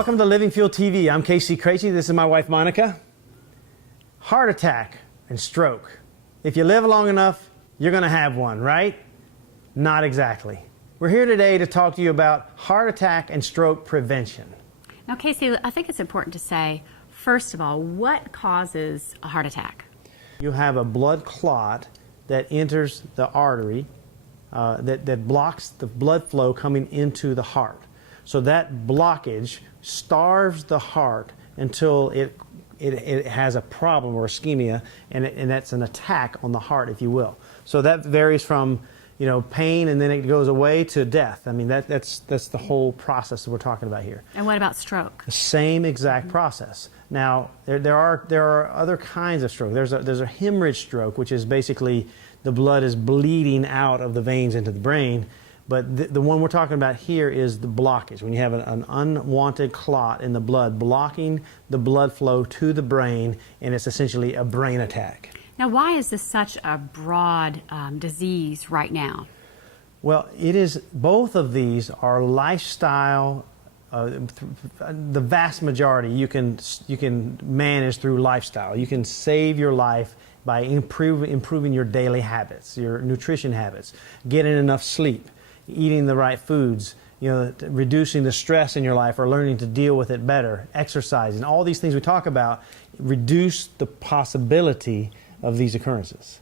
Welcome to Living Fuel TV. I'm Casey Craichy. This is my wife, Monica. Heart attack and stroke. If you live long enough, you're going to have one, right? Not exactly. We're here today to talk to you about heart attack and stroke prevention. Now, Casey, I think it's important to say, first of all, what causes a heart attack? You have a blood clot that enters the artery that blocks the blood flow coming into the heart. So that blockage starves the heart until it has a problem or ischemia, and that's an attack on the heart, if you will. So that varies from pain, and then it goes away to death. I mean, that's the whole process that we're talking about here. And what about stroke? The same exact process. Now, there are other kinds of stroke. There's a hemorrhage stroke, which is basically the blood is bleeding out of the veins into the brain. But the one we're talking about here is the blockage. When you have an unwanted clot in the blood blocking the blood flow to the brain, and it's essentially a brain attack. Now, why is this such a broad disease right now? Well, it is, both of these are lifestyle. The vast majority you can manage through lifestyle. You can save your life by improving your daily habits, your nutrition habits, getting enough sleep, eating the right foods, reducing the stress in your life or learning to deal with it better, exercising. All these things we talk about reduce the possibility of these occurrences.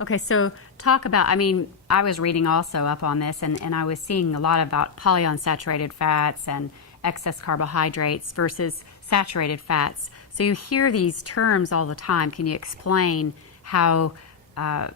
Okay, so talk about, I was reading also up on this, and I was seeing a lot about polyunsaturated fats and excess carbohydrates versus saturated fats. So you hear these terms all the time. Can you explain how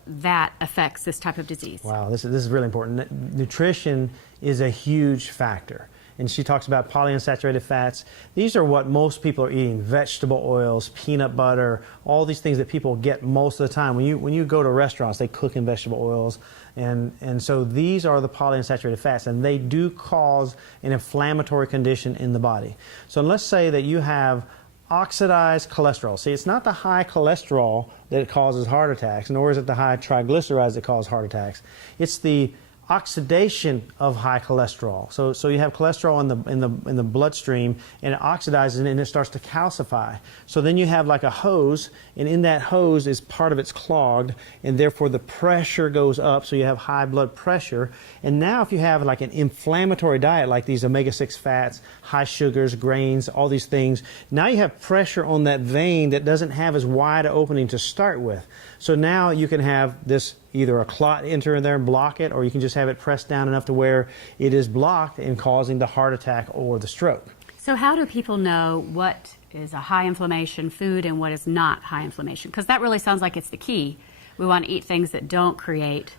that affects this type of disease? Wow, this is really important. Nutrition is a huge factor. And she talks about polyunsaturated fats. These are what most people are eating: vegetable oils, peanut butter, all these things that people get most of the time. When you go to restaurants, they cook in vegetable oils. And so these are the polyunsaturated fats, and they do cause an inflammatory condition in the body. So let's say that you have oxidized cholesterol. See, it's not the high cholesterol that causes heart attacks, nor is it the high triglycerides that cause heart attacks. It's the oxidation of high cholesterol. So you have cholesterol in the bloodstream, and it oxidizes and it starts to calcify. So then you have like a hose, and in that hose is part of it's clogged, and therefore the pressure goes up, so you have high blood pressure. And now if you have like an inflammatory diet like these omega-6 fats, high sugars, grains, all these things, now you have pressure on that vein that doesn't have as wide an opening to start with. So now you can have this, either a clot enter in there and block it, or you can just have it pressed down enough to where it is blocked and causing the heart attack or the stroke. So how do people know what is a high inflammation food and what is not high inflammation? Because that really sounds like it's the key. We want to eat things that don't create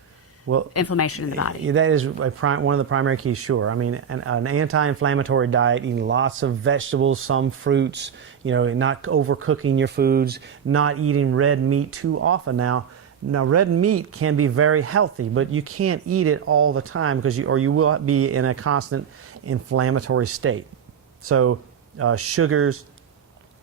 inflammation in the body. That is one of the primary keys, sure. I mean, an anti-inflammatory diet, eating lots of vegetables, some fruits, not overcooking your foods, not eating red meat too often. Now, red meat can be very healthy, but you can't eat it all the time or you will be in a constant inflammatory state. So sugars,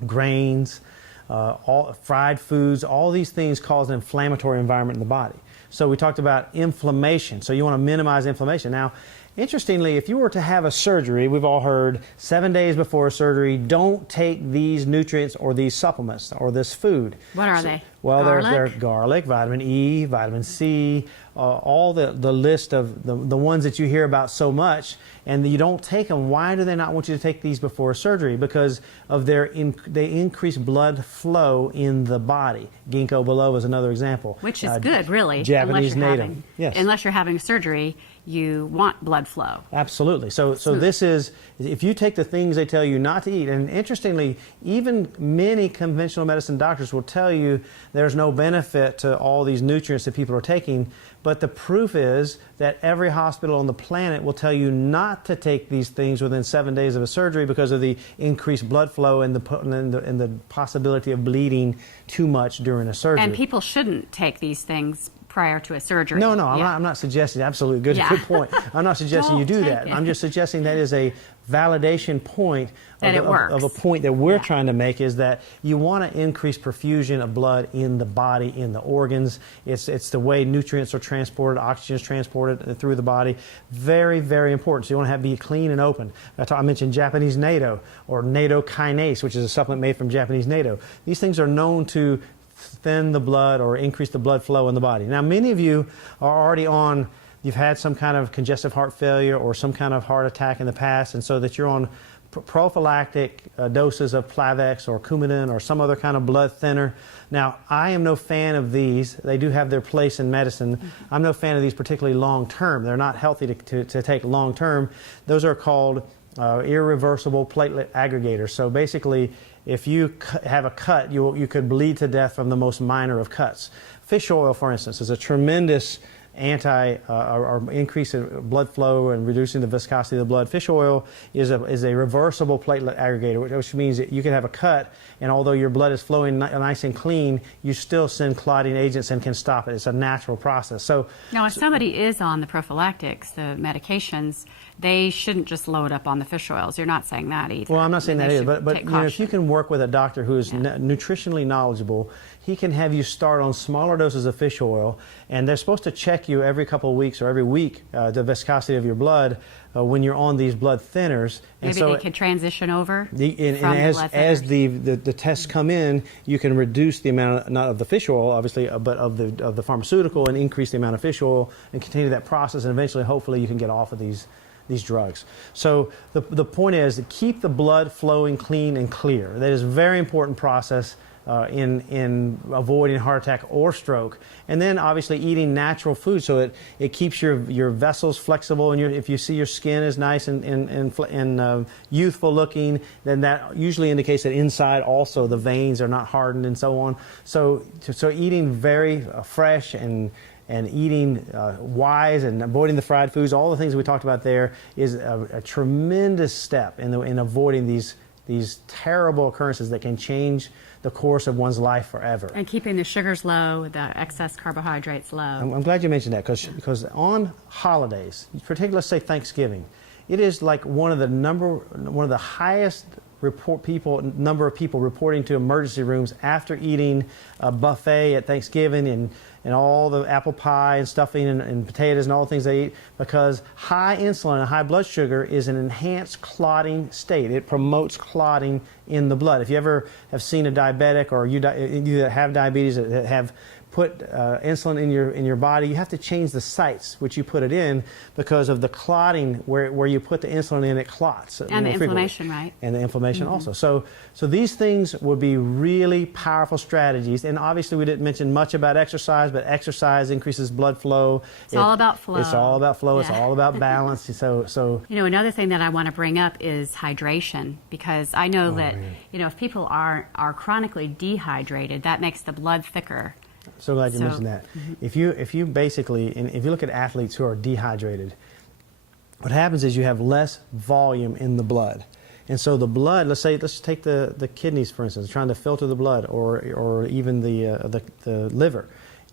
grains, all fried foods, all these things cause an inflammatory environment in the body. So we talked about inflammation. So you want to minimize inflammation. Now, interestingly, if you were to have a surgery, we've all heard 7 days before surgery, don't take these nutrients or these supplements or this food. What are they? Well, they're garlic, vitamin E, vitamin C, all the list of the ones that you hear about so much, and you don't take them. Why do they not want you to take these before surgery? Because of they increase blood flow in the body. Ginkgo biloba is another example. Which is good, really. Japanese native. Yes. Unless you're having surgery, you want blood flow. Absolutely. So this is, if you take the things they tell you not to eat, and interestingly, even many conventional medicine doctors will tell you there's no benefit to all these nutrients that people are taking, but the proof is that every hospital on the planet will tell you not to take these things within 7 days of a surgery because of the increased blood flow and the possibility of bleeding too much during a surgery. And people shouldn't take these things prior to a surgery. No, Yeah. I'm not suggesting, absolutely, good, Yeah. good point. I'm not suggesting you do Don't that. take it. I'm just suggesting that is a validation point That it works. of a point that we're Yeah. trying to make, is that you want to increase perfusion of blood in the body, in the organs. It's the way nutrients are transported, oxygen is transported through the body. Very, very important. So you want to be clean and open. I mentioned Japanese natto or natto kinase, which is a supplement made from Japanese natto. These things are known to thin the blood or increase the blood flow in the body. Now, many of you are already on, you've had some kind of congestive heart failure or some kind of heart attack in the past, and so that you're on prophylactic doses of Plavix or Coumadin or some other kind of blood thinner. Now, I am no fan of these. They do have their place in medicine. I'm no fan of these particularly long term. They're not healthy to take long term. Those are called irreversible platelet aggregators. So basically, if you have a cut, you could bleed to death from the most minor of cuts. Fish oil, for instance, is a tremendous or increase in blood flow and reducing the viscosity of the blood. Fish oil is a reversible platelet aggregator, which means that you can have a cut, and although your blood is flowing nice and clean, you still send clotting agents and can stop it. It's a natural process. So now, if somebody is on the prophylactics, the medications, they shouldn't just load up on the fish oils. You're not saying that either. Well, I'm not saying that either, but take you know, if you caution. can work with a doctor who is nutritionally knowledgeable, he can have you start on smaller doses of fish oil, and they're supposed to check you every couple of weeks or every week the viscosity of your blood when you're on these blood thinners. And Maybe so they could transition over and from the blood as thinners. the tests come in, you can reduce the amount, not of the fish oil, obviously, but of the pharmaceutical, and increase the amount of fish oil and continue that process, and eventually, hopefully, you can get off of these drugs. So the point is to keep the blood flowing clean and clear. That is a very important process in avoiding heart attack or stroke. And then obviously eating natural food, so it keeps your vessels flexible, and if you see your skin is nice and youthful looking, then that usually indicates that inside also the veins are not hardened and so on. So eating very fresh and eating wise and avoiding the fried foods, all the things we talked about there, is a tremendous step in avoiding these terrible occurrences that can change the course of one's life forever. And keeping the sugars low, the excess carbohydrates low. I'm glad you mentioned that, because on holidays, particularly let's say Thanksgiving, it is like one of the highest number of people reporting to emergency rooms after eating a buffet at Thanksgiving and all the apple pie and stuffing and potatoes and all the things they eat, because high insulin and high blood sugar is an enhanced clotting state. It promotes clotting in the blood. If you ever have seen a diabetic, or you that have diabetes, that have put insulin in your body, you have to change the sites which you put it in, because of the clotting where you put the insulin in, it clots. And the inflammation, right? And the inflammation also. So these things would be really powerful strategies. And obviously we didn't mention much about exercise, but exercise increases blood flow. It's all about flow. It's all about flow. Yeah. It's all about balance. So you know, another thing that I want to bring up is hydration, because I know that you know, if people are chronically dehydrated, that makes the blood thicker. So glad you mentioned that. If you basically, and if you look at athletes who are dehydrated, what happens is you have less volume in the blood. And so the blood, let's take the kidneys, for instance, trying to filter the blood, or even the liver.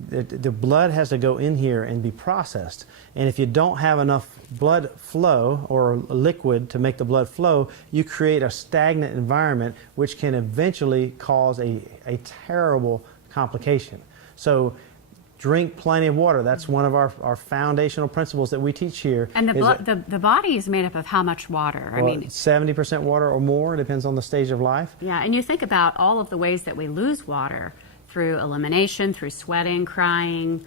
The blood has to go in here and be processed. And if you don't have enough blood flow or liquid to make the blood flow, you create a stagnant environment, which can eventually cause a terrible complication. So drink plenty of water. That's one of our foundational principles that we teach here. And the body is made up of how much water? I mean, 70% water or more. It depends on the stage of life. Yeah, and you think about all of the ways that we lose water through elimination, through sweating, crying,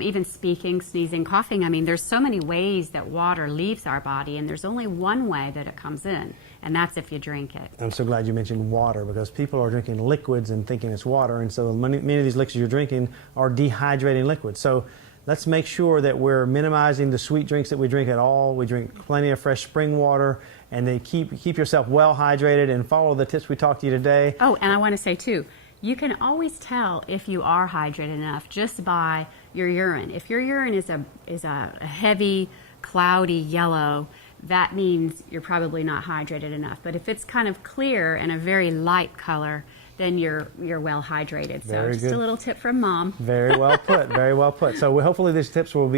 even speaking, sneezing, coughing. I mean, there's so many ways that water leaves our body, and there's only one way that it comes in, and that's if you drink it. I'm so glad you mentioned water, because people are drinking liquids and thinking it's water, and so many of these liquids you're drinking are dehydrating liquids. So let's make sure that we're minimizing the sweet drinks that we drink at all. We drink plenty of fresh spring water, and then keep yourself well hydrated and follow the tips we talked to you today. Oh, and I want to say too, you can always tell if you are hydrated enough just by your urine. If your urine is a heavy, cloudy yellow, that means you're probably not hydrated enough. But if it's kind of clear and a very light color, then you're well hydrated. So Very just good. a little tip from Mom. Very well put. Very well put. So hopefully these tips will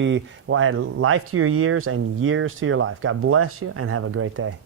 add life to your years and years to your life. God bless you and have a great day.